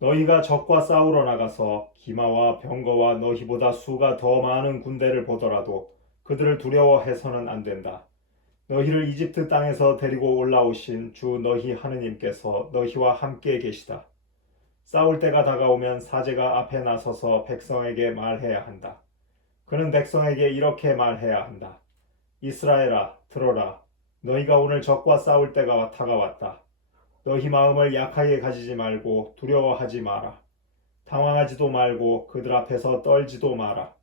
너희가 적과 싸우러 나가서 기마와 병거와 너희보다 수가 더 많은 군대를 보더라도 그들을 두려워해서는 안 된다. 너희를 이집트 땅에서 데리고 올라오신 주 너희 하느님께서 너희와 함께 계시다. 싸울 때가 다가오면 사제가 앞에 나서서 백성에게 말해야 한다. 그는 백성에게 이렇게 말해야 한다. 이스라엘아, 들어라. 너희가 오늘 적과 싸울 때가 다가왔다. 너희 마음을 약하게 가지지 말고 두려워하지 마라. 당황하지도 말고 그들 앞에서 떨지도 마라.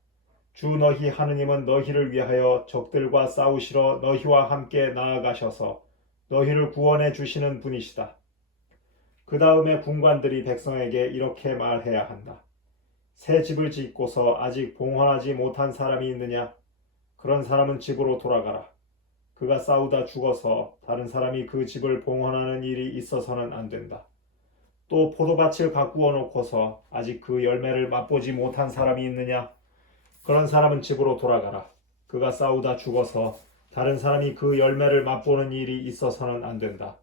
주 너희 하느님은 너희를 위하여 적들과 싸우시러 너희와 함께 나아가셔서 너희를 구원해 주시는 분이시다. 그 다음에 군관들이 백성에게 이렇게 말해야 한다. 새 집을 짓고서 아직 봉헌하지 못한 사람이 있느냐? 그런 사람은 집으로 돌아가라. 그가 싸우다 죽어서 다른 사람이 그 집을 봉헌하는 일이 있어서는 안 된다. 또 포도밭을 가꾸어 놓고서 아직 그 열매를 맛보지 못한 사람이 있느냐? 그런 사람은 집으로 돌아가라. 그가 싸우다 죽어서 다른 사람이 그 열매를 맛보는 일이 있어서는 안 된다.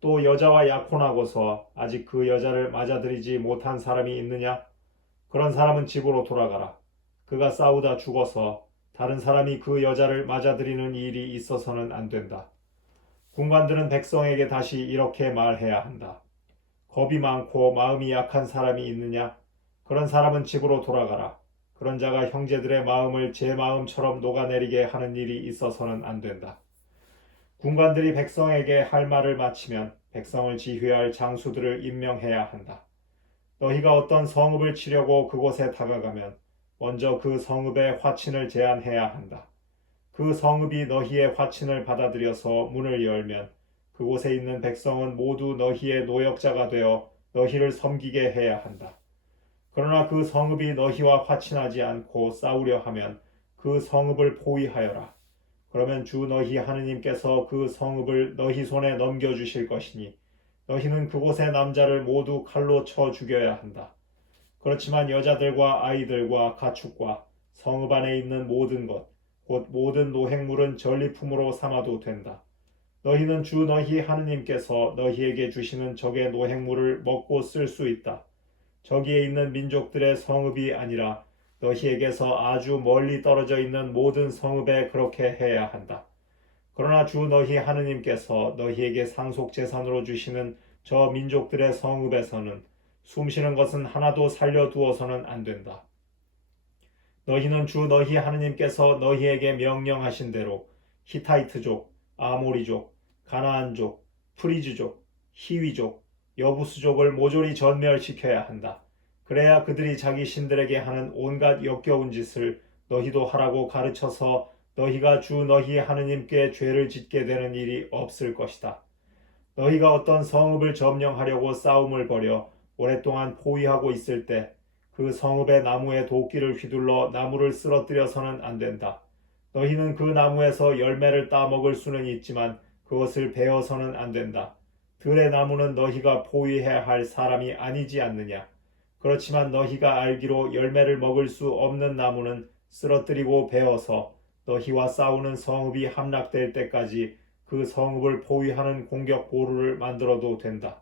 또 여자와 약혼하고서 아직 그 여자를 맞아들이지 못한 사람이 있느냐? 그런 사람은 집으로 돌아가라. 그가 싸우다 죽어서 다른 사람이 그 여자를 맞아들이는 일이 있어서는 안 된다. 군관들은 백성에게 다시 이렇게 말해야 한다. 겁이 많고 마음이 약한 사람이 있느냐? 그런 사람은 집으로 돌아가라. 그런 자가 형제들의 마음을 제 마음처럼 녹아내리게 하는 일이 있어서는 안 된다. 군관들이 백성에게 할 말을 마치면 백성을 지휘할 장수들을 임명해야 한다. 너희가 어떤 성읍을 치려고 그곳에 다가가면 먼저 그 성읍의 화친을 제안해야 한다. 그 성읍이 너희의 화친을 받아들여서 문을 열면 그곳에 있는 백성은 모두 너희의 노역자가 되어 너희를 섬기게 해야 한다. 그러나 그 성읍이 너희와 화친하지 않고 싸우려 하면 그 성읍을 포위하여라. 그러면 주 너희 하느님께서 그 성읍을 너희 손에 넘겨주실 것이니 너희는 그곳의 남자를 모두 칼로 쳐 죽여야 한다. 그렇지만 여자들과 아이들과 가축과 성읍 안에 있는 모든 것, 곧 모든 노획물은 전리품으로 삼아도 된다. 너희는 주 너희 하느님께서 너희에게 주시는 적의 노획물을 먹고 쓸 수 있다. 저기에 있는 민족들의 성읍이 아니라 너희에게서 아주 멀리 떨어져 있는 모든 성읍에 그렇게 해야 한다. 그러나 주 너희 하느님께서 너희에게 상속 재산으로 주시는 저 민족들의 성읍에서는 숨쉬는 것은 하나도 살려두어서는 안 된다. 너희는 주 너희 하느님께서 너희에게 명령하신 대로 히타이트족, 아모리족, 가나안족, 프리즈족, 히위족, 여부수족을 모조리 전멸시켜야 한다. 그래야 그들이 자기 신들에게 하는 온갖 역겨운 짓을 너희도 하라고 가르쳐서 너희가 주 너희 하느님께 죄를 짓게 되는 일이 없을 것이다. 너희가 어떤 성읍을 점령하려고 싸움을 벌여 오랫동안 포위하고 있을 때 그 성읍의 나무에 도끼를 휘둘러 나무를 쓰러뜨려서는 안 된다. 너희는 그 나무에서 열매를 따먹을 수는 있지만 그것을 베어서는 안 된다. 들의 나무는 너희가 포위해야 할 사람이 아니지 않느냐. 그렇지만 너희가 알기로 열매를 먹을 수 없는 나무는 쓰러뜨리고 베어서 너희와 싸우는 성읍이 함락될 때까지 그 성읍을 포위하는 공격 보루를 만들어도 된다.